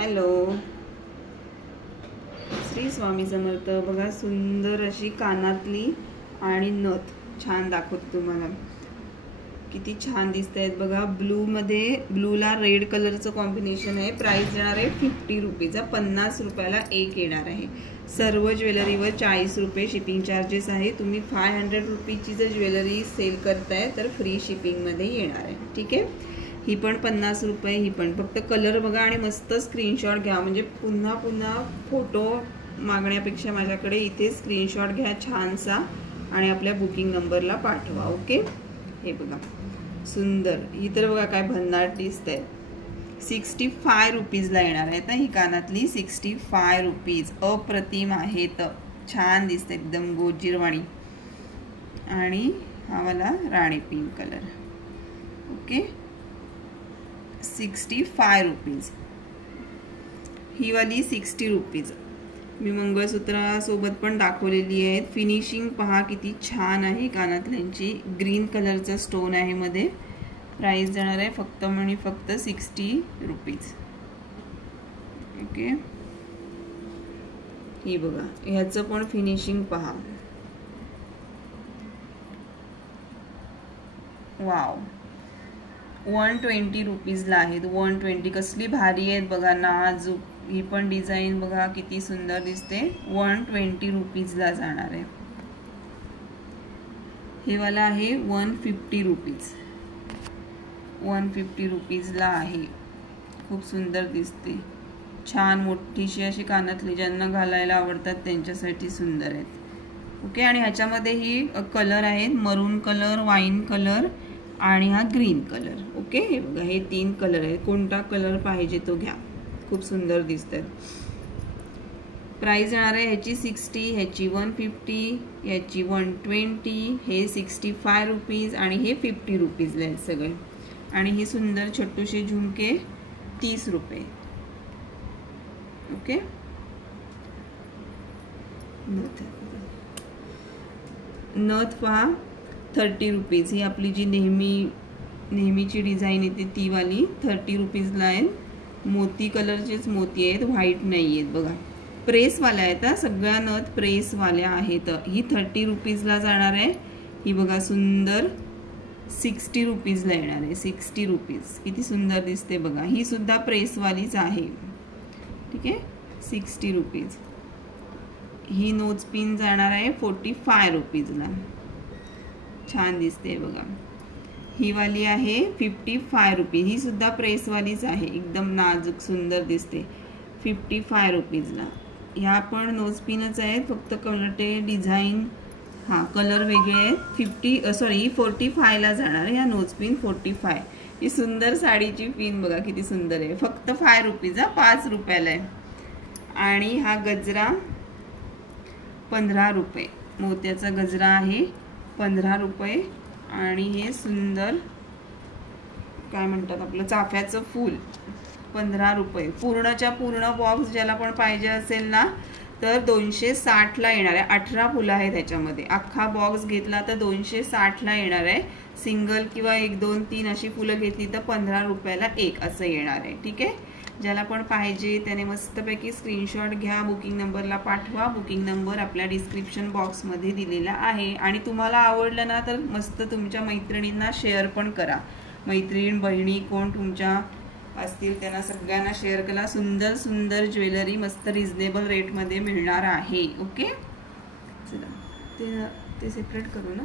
Hello, Shri Swami Samarth. बघा सुंदर अशी कानातली आणि नथ छान दाखवते तुम्हाला। किती छान दिसत आहेत बघा। ब्लू मध्ये ब्लूला रेड कलरचं कॉम्बिनेशन आहे। प्राइस देणार आहे 50 रुपीज। 50 रुपयाला एक येणार आहे। सर्व ज्वेलरीवर 40 रुपये शिपिंग चार्जेस आहे। तुम्ही 500 रुपीची जर ज्वेलरी सेल करताय तर फ्री शिपिंग मध्ये येणार आहे। ठीक आहे, ही पण 50 रुपये, ही पण। फक्त कलर बघा आणि मस्त स्क्रीनशॉट घ्या, म्हणजे पुन्हा पुन्हा फोटो मागण्यापेक्षा माझ्याकडे इथे स्क्रीनशॉट घ्या छानसा आणि आपल्या बुकिंग नंबरला पाठवा। ओके, हे बघा सुंदर। ही तर बघा काय भन्नाट दिसते। 65 रुपीजला येणार आहे। तर ही कानातली 65 रुपीज। अप्रतिम आहे, तर छान दिसते एकदम गोजीरवाणी। आणि हा वाला राणी पिंक कलर। Okay, 65 rupees. ही वाली 60 रुपीज। मी मंगळसूत्रासोबत पण दाखवलेली आहे। फिनिशिंग पहा किती छान आहे कानातल्यांची। ग्रीन कलरचा स्टोन आहे मध्ये। प्राइस देणार आहे फक्त म्हणजे फक्त 60 रुपीज। ओके, ही बघा, ह्याचं पण फिनिशिंग पहा। वाव, 120 रुपीजला आहेत। 120, कसली भारी आहेत बघा, नाजूक। ही पण डिझाईन बघा किती सुंदर दिसते। 120 रुपीजला जाणार आहे। हे वाला आहे 150 रुपीज। 150 रुपीजला आहे। खूप सुंदर दिसते, छान मोठीशी अशी कानातली। ज्यांना घालायला आवडतात त्यांच्यासाठी सुंदर आहेत। ओके, आणि ह्याच्यामध्ये ही कलर आहेत, मरून कलर, वाईन कलर आणि हा ग्रीन कलर। ओके, हे बघा, हे 3 कलर आहेत। कोणता कलर पाहिजे तो घ्या, खूप सुंदर दिसतात। प्राइस येणार आहे ह्याची 60, ह्याची 150, ह्याची 120, हे 65 रुपीज आणि हे 50 रुपीजला आहेत सगळे। आणि ही सुंदर छोटूशी झुमके 30 रुपये। ओके, नथ पहा 30 रुपीज। ही आपली जी नेहमीची डिझाईन येते ती वाली 30 रुपीजला आहे। मोती कलरचेच मोती आहेत, व्हाईट नाही आहेत बघा। प्रेसवाल्या आहेत, सगळ्या नथ प्रेसवाल्या आहेत। ही 30 रुपीजला जाणार आहे। ही बघा सुंदर 60 रुपीजला येणार आहे। 60 रुपीज, किती सुंदर दिसते बघा। ही सुद्धा प्रेसवालीच आहे। ठीक आहे, 60 रुपीज। ही नोज पिन जाणार आहे 45 रुपीजला। छान दिसते बघा। ही वाली आहे 55 रुपीज। ही सुद्धा प्रेसवालीच आहे, एकदम नाजूक सुंदर दिसते। 55 रुपीजला। ह्या पण नोज पिनच आहेत, फक्त कलटे डिझाईन कलर वेगळे आहेत। 45 ला जाणार आहे ह्या नोज पिन। 45। ही सुंदर साडीची पिन बघा किती सुंदर आहे। फक्त 5 रुपीज, 5 रुपयाला आहे। आणि हा गजरा 15 रुपये। मोत्याचा गजरा आहे 15 रुपये। आणि हे सुंदर काय म्हणतात आपलं चाफ्याचं फूल 15 रुपये। पूर्णच्या पूर्ण बॉक्स ज्याला पण पाहिजे असेल ना तर 260ला येणार आहे। 18 फुलं आहेत त्याच्यामध्ये। अख्खा बॉक्स घेतला तर 260ला येणार आहे। सिंगल किंवा 1 2 3 अशी फुलं घेतली तर 15 रुपयाला एक असं येणार आहे। ठीक आहे, ज्याला पण पाहिजे त्याने मस्तपैकी स्क्रीनशॉट घ्या, बुकिंग नंबरला पाठवा। बुकिंग नंबर आपल्या डिस्क्रिप्शन बॉक्समध्ये दिलेला आहे। आणि तुम्हाला आवडलं ना तर मस्त तुमच्या मैत्रिणींना शेअर पण करा। मैत्रीण बहिणी कोण तुमच्या असतील त्यांना सगळ्यांना शेअर करा। सुंदर सुंदर ज्वेलरी मस्त रिजनेबल रेटमध्ये मिळणार आहे। ओके, चला ते सेपरेट करू ना।